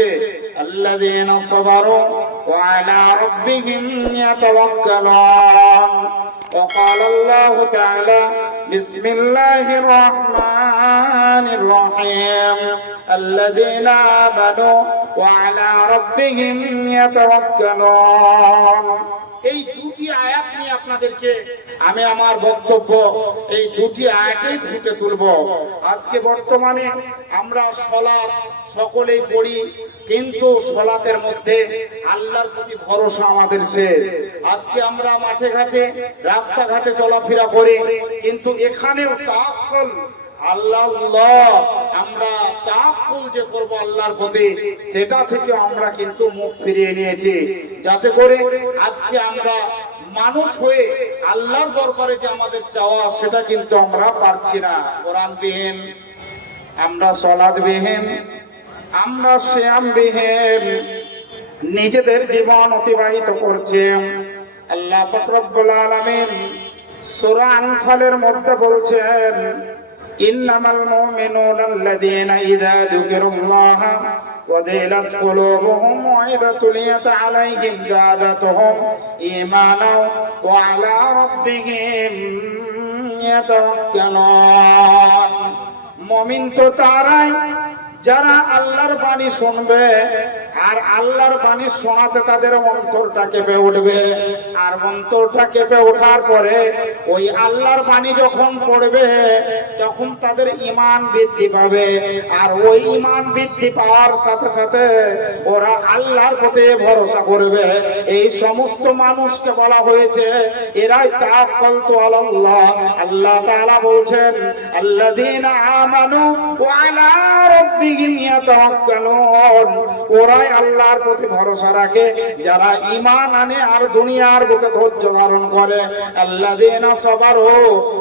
الذين صبروا وعلى ربهم يتوكلون وقال الله تعالى بسم الله الرحمن الرحيم الذين آمنوا وعلى ربهم يتوكلون এই দুটি আয়াত নিয়ে আপনাদেরকে আমি আমার বক্তব্য এই দুটি আয়াতেই ফুটে তুলব। আজকে বর্তমানে আমরা সালাত সকলেই পড়ি, কিন্তু সালাতের মধ্যে আল্লাহর প্রতি ভরসা আমাদের শেষ। আজকে আমরা মাঠে ঘাটে রাস্তাঘাটে চলাফেরা করি, কিন্তু এখানেও তাওয়াক্কুল আল্লাহ আমরা তাওয়াক্কুল যে করব আল্লাহর প্রতি, সেটা থেকে আমরা কিন্তু মুখ ফিরিয়ে নিয়েছি, যাতে করে আজকে আমরা মানুষ হয়ে আল্লাহর দরবারে যে আমাদের চাওয়া সেটা কিন্তু আমরা পারছি না। কোরআন বিহীন আমরা, সালাত বিহীন আমরা, সিয়াম বিহীন নিজেদের জীবন অতিবাহিত করছি। আল্লাহ পাক রব্বুল আলামিন সূরা আনফালের মধ্যে বলছেন, ইন্নামাল মুমিনুনা আল্লাযীনা ইযা যুকিরাল্লাহ ওয়াজিলাত কুলুবুহুম ওয়া ইযা তুলিয়াত আলাইহিম যাদাতুহুম ঈমানাও ওয়া আলা রাব্বিহিম ইয়াতাওয়াক্কালুন। মুমিন তো তারাই যারা আল্লাহর বাণী শুনবে, আর আল্লাহর বাণী শোনাতে তাদের অন্তরটা কেঁপে উঠবে, আর অন্তরটা কেঁপে ওঠার পরে ওই আল্লাহর বাণী যখন পড়বে তখন তাদের ঈমান বৃদ্ধি পাবে, আর ওই ঈমান বৃদ্ধি পাওয়ার সাথে সাথে ওরা আল্লাহর প্রতি ভরসা করবে। এই সমস্ত মানুষকে বলা হয়েছে এরাই তাওয়াক্কালতু আলাল্লাহ। আল্লাহ তাআলা বলছেন, আল্লাযীনা আমানু ওয়া আলা রাব্বিহিম ইয়াতাওয়াক্কালুন, ওরাই আল্লাহর প্রতি ভরসা রাখে যারা ঈমান আনে আর দুনিয়ার বুকে ধৈর্য ধারণ করে। আল্লাযীনা সাবারু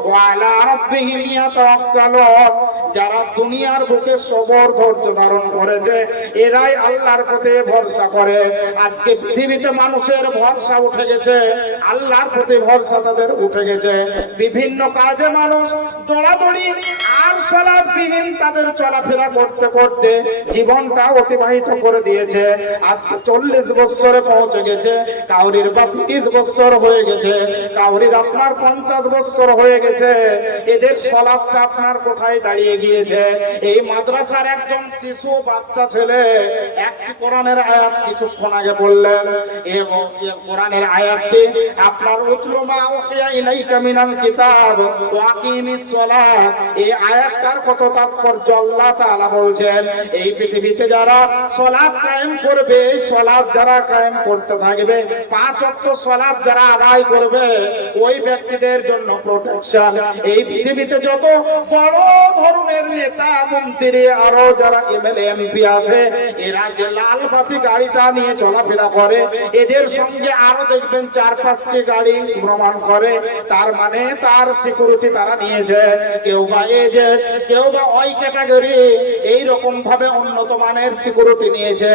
ওয়া আলা রাব্বিহিম ইয়াতাওয়াক্কালুন, যারা দুনিয়ার বুকে সবর ধৈর্য ধারণ করেছে এরাই আল্লাহর প্রতি ভরসা করে। আজকে পৃথিবীতে মানুষের ভরসা উঠে গেছে, আল্লাহর প্রতি ভরসা তাদের উঠে গেছে। বিভিন্ন কাজে মানুষ দৌড়াদৌড়ি আর সালাতবিহীন তাদের চলাফেরা করতে করতে জীবনটা অতিবাহিত করে দিয়েছে। আজকে 40 বছরে পৌঁছে গেছে, কাউরির বা 30 বছর হয়ে গেছে, কাউরির আপনার 50 বছর হয়ে গেছে। এদের সালাতটা আপনার কোথায় দাঁড়িয়ে গিয়েছে? এই মাদ্রাসার একজন শিশু বাচ্চা ছেলে একটি কোরআনের আয়াত কিছুক্ষণ আগে বললেন, এবং এই কোরআনের আয়াতটি আপনার উতলু মা উহিয়া ইলাইকা মিনাল কিতাব ওয়া আকিমিস সালাত, এই আয়াতটার কত তাৎপর্য আল্লাহ তাআলা বলছেন। এই পৃথিবীতে যারা সালাত কায়েম করবে, সালাত যারা কায়েম করতে থাকবে, 5 ওয়াক্ত সালাত যারা আদায় করবে, ওই ব্যক্তিদের জন্য প্রোটেকশন। এই পৃথিবীতে যত বড় ধরনের নেতা মন্ত্রী আরো যারা এমএলএ এমপি আছে, এরা যে লাল বাতি গাড়িটা নিয়ে চলাফেরা করে, এদের সঙ্গে আরো দেখবেন 4-5টি গাড়ি ভ্রমণ করে, তার মানে তার সিকিউরিটি তারা নিয়েছে। কেউ বা এজেন্ট, কেউ বা ওই ক্যাটাগরি, এই রকম ভাবে উন্নত মানের সিকিউরিটি নিয়েছে।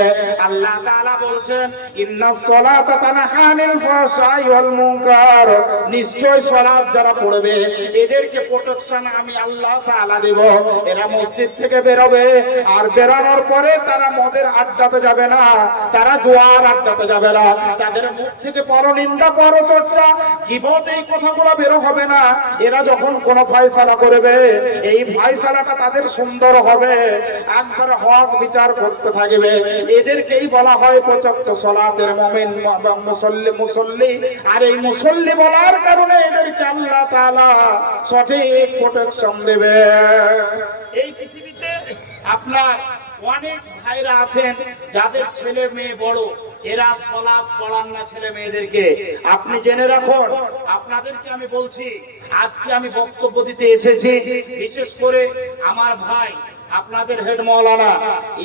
আল্লাহ তাআলা বলছেন, ইন্নাস সালাতা তানহা আনিল ফাহশাই ওয়াল মুনকার, নিশ্চয় সালাত যারা পড়বে এদেরকে প্রোটেকশন আমি আল্লাহ তাআলা দেব। এরা মসজিদ থেকে বেরোবে, আর বেরানোর পরে তারা মদের আড্ডাতে যাবে না, তারা জুয়ার আড্ডাতে যাবে না, তাদের মুখ থেকে পরনিন্দা পরচর্চা গীবত এই কথাগুলো বের হবে না। এরা যখন কোন ফয়সালা করবে, এই ফয়সালাটা তাদের সুন্দর হবে, একবার হক বিচার করতে থাকবে। এদেরকেই বলা হয় 5 ওয়াক্ত সালাতের মুমিন বা মুসল্লি। আর এই মুসল্লি বলার কারণে এদেরকে আল্লাহ তাআলা সঠিক প্রোটেকশন দেবে। এই পৃথিবীতে আপনার অনেক ভাইরা আছেন যাদের ছেলে মেয়ে বড়, এরা সালাত পড়ান না ছেলে মেয়েদেরকে। আপনি জেনে রাখুন, আপনাদেরকে আমি বলছি, আজকে আমি বক্তব্য দিতে এসেছি বিশেষ করে আমার ভাই আপনাদের হেড মাওলানা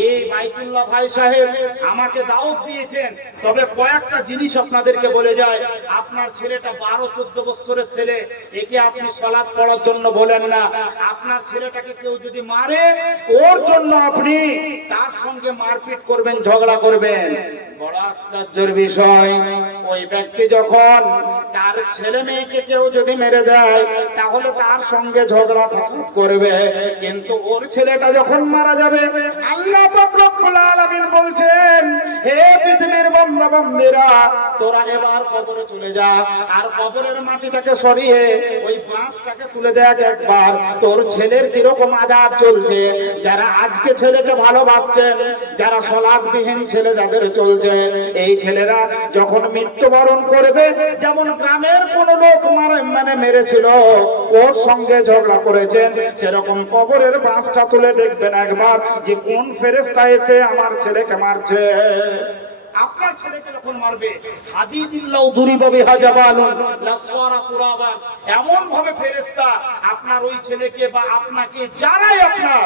এই বাইতুল্লাহ ভাই সাহেব আমাকে দাওয়াত দিয়েছেন। তবে কয়েকটা জিনিস আপনাদেরকে বলে যায়, আপনার ছেলেটা 12-14 বছরের ছেলে, একে আপনি সালাত পড়ার জন্য বলেন না। আপনার ছেলেটাকে কেউ যদি মারে, ওর জন্য আপনি তার সঙ্গে মারপিট করবেন, ঝগড়া করবেন। বড় আশ্চর্যের বিষয়, ওই ব্যক্তি যখন তার ছেলে মেয়েকে কেউ যদি মেরে দেয়, তাহলে তার সঙ্গে ঝগড়া ফাসাদ করবে। কিন্তু ওর ছেলেটা যখন মারা যাবে, আল্লাহ পাক রব্বুল আলামিন বলছেন, পৃথিবীর বান্দা বান্দিরা, তোরা এবার কবরে চলে যা, আর কবরের মাটিটাকে সরিয়ে ওই বাঁশটাকে তুলে দেখ একবার। তোর ছেলের কিরকম আযাব চলছে, যারা আজকে ছেলেকে ভালোবাসছেন, যারা সলাৎবিহীন ছেলে যাদের চলছে, এই ছেলেরা যখন মৃত্যুবরণ করবে, যেমন গ্রামের কোন লোক মেরেছিল, ওর সঙ্গে ঝগড়া করেছেন, সেরকম কবরের বাঁশটা তুলে দেখবেন একবার যে কোন ফেরেশতা এসে আমার ছেলেকে মারছে। আপনার ছেলেকে যখন মারবে, হাদিদিল্লাহ দুরিবা বিহা জাবালুন লাসওয়ারা তুরাবান, এমন ভাবে ফেরেশতা আপনার ওই ছেলেকে বা আপনাকে, যারাই আপনার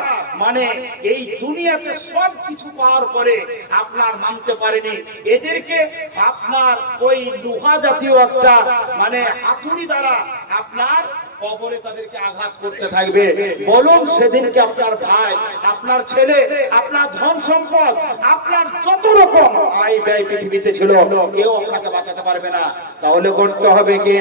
এই দুনিয়াতে সব কিছু পাওয়ার পরে আপনার মানতে পারেনি, এদেরকে আপনার ওই লোহা জাতীয় একটা হাতুড়ি দ্বারা আপনার কবরে তাদেরকে আঘাত করতে থাকবে। বলুন সেদিনকে আপনার ভাই, আপনার ছেলে, আপনার ধন সম্পদ, আপনার যত রকম আয় ব্যয় পৃথিবীতে ছিল, কেউ আপনাকে বাঁচাতে পারবে না। তাহলে করতে হবে কি?